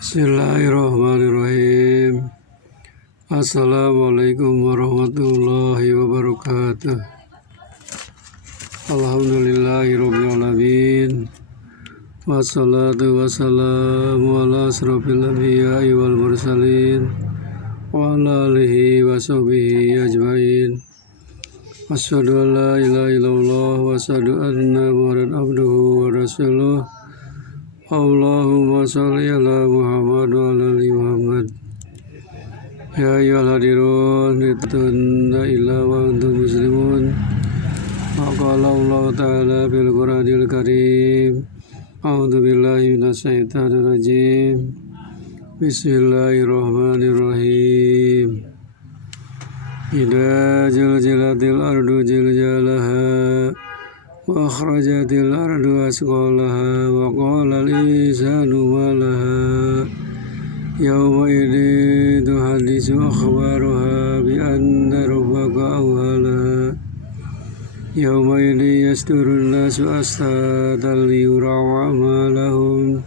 Bismillahirrahmanirrahim. Assalamualaikum warahmatullahi wabarakatuh. Alhamdulillahirabbil alamin. Wassalatu wassalamu ala asrofil anbiya'i wal mursalin wa ala alihi wa sahbihi ajmain. Asyhadu an la ilaha illallah wa asyhadu anna Muhammadan abduhu wa rasuluh. Allahumma sholli ala Muhammad wa ala ali Muhammad. Ya ayyuhal hadirun ittaqunna illa wa antum muslimun. Qala Allah ta'ala fil Qur'anil Karim. A'udzu billahi minasyaitonir rajim. Bismillahirrahmanirrahim. Idza zilzilatil ardu zilzalaha wa akhrajatil ardu asqalaha wa qala al-insanu ma laha yawma idzin tuhaddisu akhbaraha bi anna rabbaka awhalaha yawma idzin yasdurun nasu ashtatan liyuraw a'malahum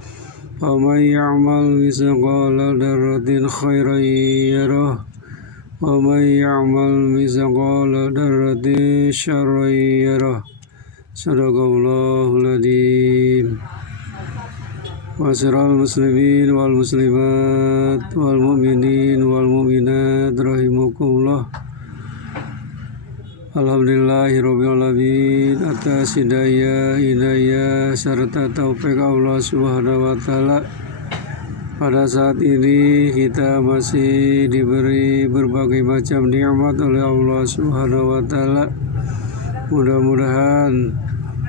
faman ya'mal mithqala dzarratin khairan yarah wa man ya'mal mithqala dzarratin syarran yarah. Sadaqallahul adzim. Ma'asyiral muslimin wal muslimat wal mu'minin wal mu'minat rahimakumullah. Alhamdulillahirabbil alamin atas hidayah serta taufik Allah Subhanahu wa taala. Pada saat ini kita masih diberi berbagai macam nikmat oleh Allah Subhanahu wa taala. Mudah-mudahan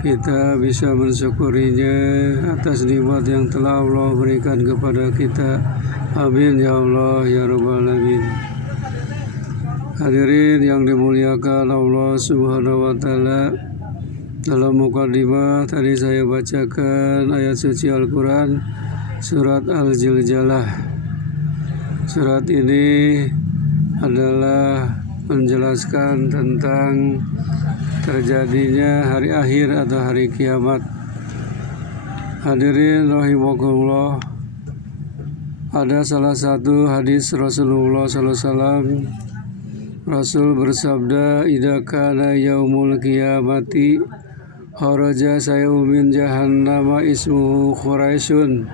kita bisa mensyukurinya atas nikmat yang telah Allah berikan kepada kita. Amin ya Allah ya rabbal alamin. Hadirin yang dimuliakan Allah Subhanahu wa taala, dalam mukadimah tadi saya bacakan ayat suci Al-Qur'an surat Al-Zilzalah. Surat ini adalah menjelaskan tentang terjadinya hari akhir atau hari kiamat. Hadirin rahimakumullah, ada salah satu hadis Rasulullah SAW. Rasul bersabda, "Idza kana yaumul qiyamati kharaja sayun min jahannama ismuhu Quraisyun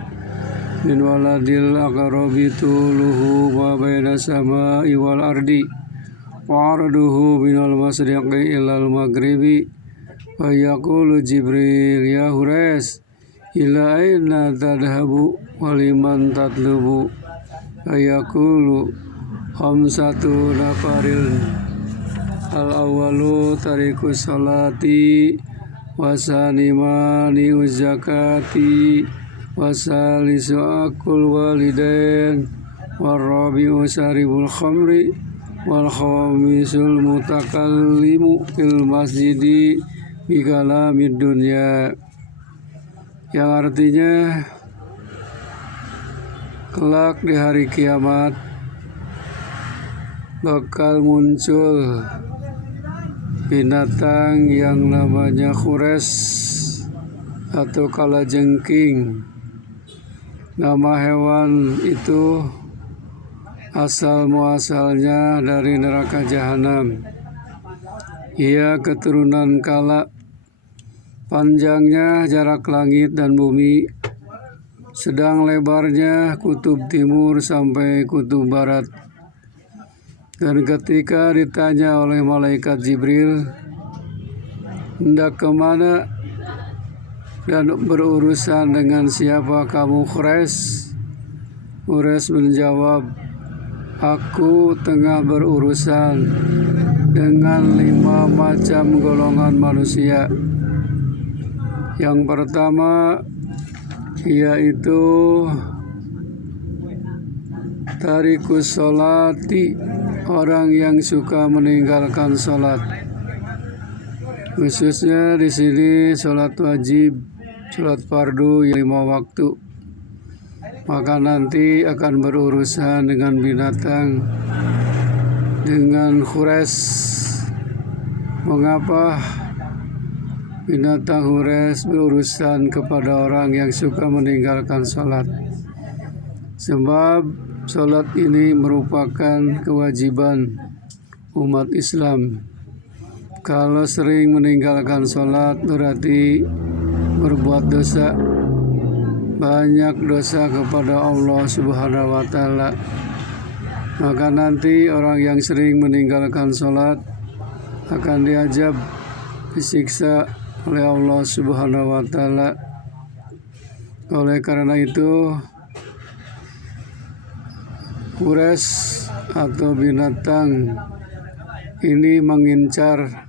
min waladil aqrabi tuluhu wa baina samai wal ardi wa arduhu minal masriqi ilal maghribi wa yaqulu Jibril ya Hurais ila aina tadhabu wa liman tatlubu wa yaqulu khamsatu nafaril al awwalu tarikus salati wa sanimani zakati wa salisu akul walidain wa rabi'u saribul khamri wal khamisul mutakallimu fil masjidi bi kalamid dunya, yang artinya kelak di hari kiamat bakal muncul binatang yang namanya Khures atau kalajengking. Nama hewan itu asal muasalnya dari neraka jahanam. Ia keturunan kala, panjangnya jarak langit dan bumi, sedang lebarnya kutub timur sampai kutub barat. Dan ketika ditanya oleh malaikat Jibril, hendak kemana dan berurusan dengan siapa kamu Khures? Khures menjawab, aku tengah berurusan dengan 5 macam golongan manusia. Yang pertama yaitu tarikus sholati, orang yang suka meninggalkan sholat. Khususnya di sini sholat wajib, sholat fardu 5 waktu. Maka nanti akan berurusan dengan binatang, dengan Khures. Mengapa binatang Khures berurusan kepada orang yang suka meninggalkan sholat? Sebab sholat ini merupakan kewajiban umat Islam. Kalau sering meninggalkan sholat berarti berbuat dosa, banyak dosa kepada Allah Subhanahu wa Ta'ala. Maka nanti orang yang sering meninggalkan sholat akan diazab, disiksa oleh Allah Subhanahu wa Ta'ala. Oleh karena itu, Quraisy atau binatang ini mengincar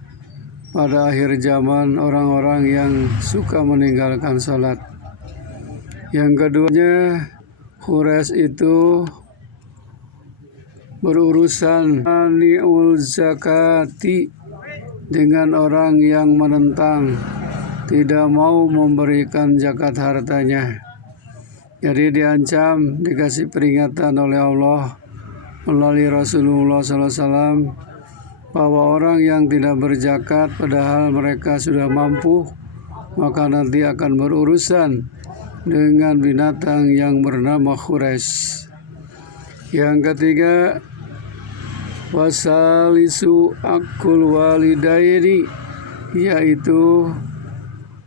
pada akhir zaman orang-orang yang suka meninggalkan sholat. Yang keduanya, Quraisy itu berurusan mani'ul zakati dengan orang yang menentang, tidak mau memberikan zakat hartanya. Jadi diancam, dikasih peringatan oleh Allah melalui Rasulullah SAW bahwa orang yang tidak berzakat padahal mereka sudah mampu, maka nanti akan berurusan dengan binatang yang bernama Quraisy. Yang ketiga, wasalisu akul walidaini, yaitu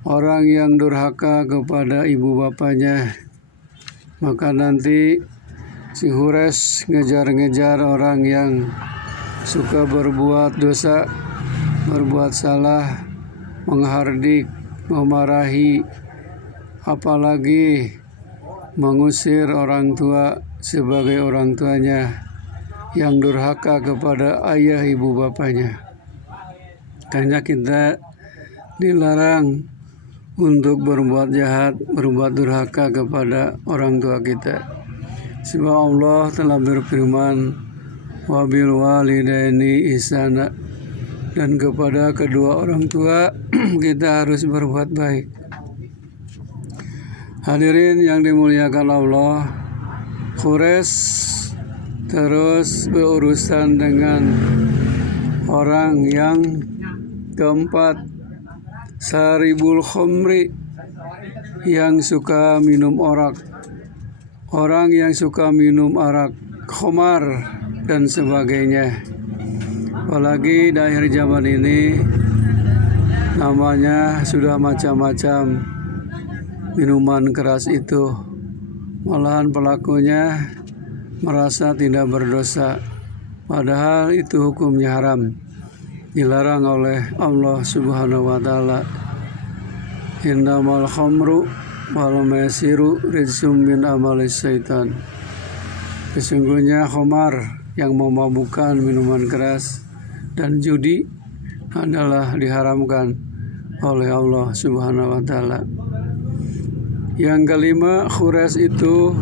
orang yang durhaka kepada ibu bapanya. Maka nanti si Quraisy ngejar-ngejar orang yang suka berbuat dosa, berbuat salah, menghardik, memarahi, apalagi mengusir orang tua sebagai orang tuanya yang durhaka kepada ayah ibu bapanya. Karena kita dilarang untuk berbuat jahat, berbuat durhaka kepada orang tua kita. Sebab Allah telah berfirman, wabil walidaini ihsana, dan kepada kedua orang tua kita harus berbuat baik. Hadirin yang dimuliakan Allah, Quraisy terus berurusan dengan orang yang keempat, saribul khamri, yang suka minum arak. Orang yang suka minum arak, khamar, dan sebagainya. Apalagi di akhir zaman ini namanya sudah macam-macam minuman keras itu. Malahan pelakunya merasa tidak berdosa, padahal itu hukumnya haram, dilarang oleh Allah Subhanahu wa Ta'ala. Innamal khamru wal maisiru rizqum min amalis syaitan. Sesungguhnya khamar yang memabukkan, minuman keras, dan judi adalah diharamkan oleh Allah Subhanahu wa Ta'ala. Yang kelima, Quraisy itu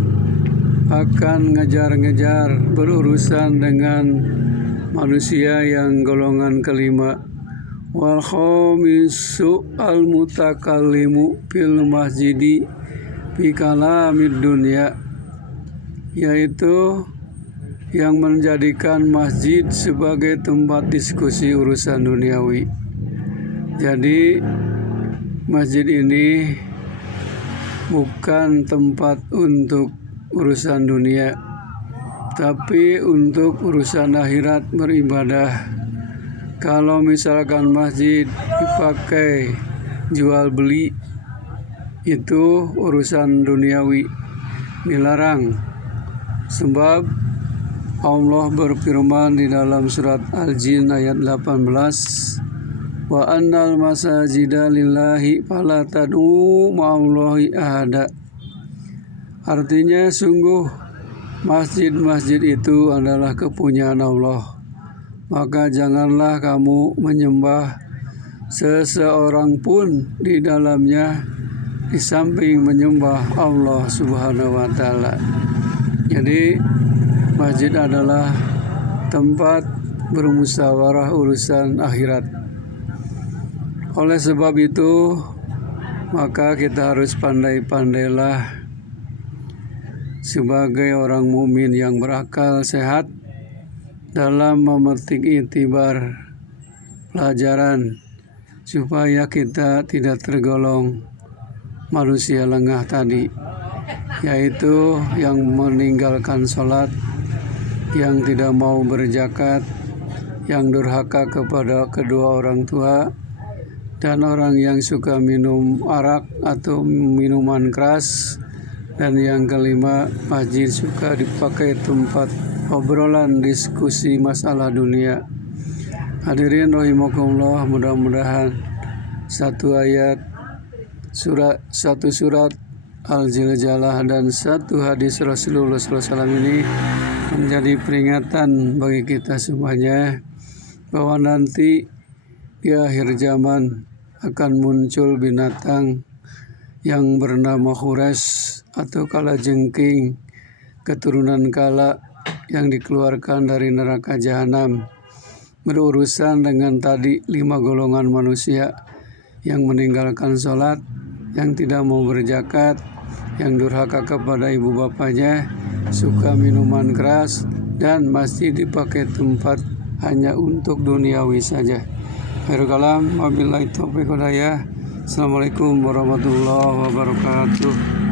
akan ngejar-ngejar berurusan dengan manusia yang golongan kelima. Wal khamisu al mutakallimu fil masjidi fi kalamid dunya, yaitu yang menjadikan masjid sebagai tempat diskusi urusan duniawi. Jadi masjid ini bukan tempat untuk urusan dunia, tapi untuk urusan akhirat, beribadah. Kalau misalkan masjid dipakai jual beli, itu urusan duniawi, dilarang. Sebab Allah berfirman di dalam surat Al-Jin ayat 18, wa annal masajida lillahi fala tad'u ma'allahi ahada. Artinya sungguh masjid-masjid itu adalah kepunyaan Allah, maka janganlah kamu menyembah seseorang pun di dalamnya di samping menyembah Allah Subhanahu wa Ta'ala. Jadi masjid adalah tempat bermusyawarah urusan akhirat. Oleh sebab itu, maka kita harus pandai-pandailah sebagai orang mukmin yang berakal sehat dalam memetik iktibar pelajaran, supaya kita tidak tergolong manusia lengah tadi yaitu yang meninggalkan sholat, yang tidak mau berzakat, yang durhaka kepada kedua orang tua, dan orang yang suka minum arak atau minuman keras. Dan yang kelima, masjid suka dipakai tempat obrolan diskusi masalah dunia. Hadirin rahimakumullah, mudah-mudahan satu surat Al-Zilzalah dan satu hadis Rasulullah SAW ini menjadi peringatan bagi kita semuanya bahwa nanti di akhir zaman akan muncul binatang yang bernama Khures atau kalajengking, keturunan kala yang dikeluarkan dari neraka jahanam, berurusan dengan tadi 5 golongan manusia yang meninggalkan sholat, yang tidak mau berzakat, yang durhaka kepada ibu bapanya, suka minuman keras, dan masjid dipakai tempat hanya untuk duniawi saja. Khairul kalam, wabillahi taufiq wal hidayah. Assalamualaikum warahmatullahi wabarakatuh.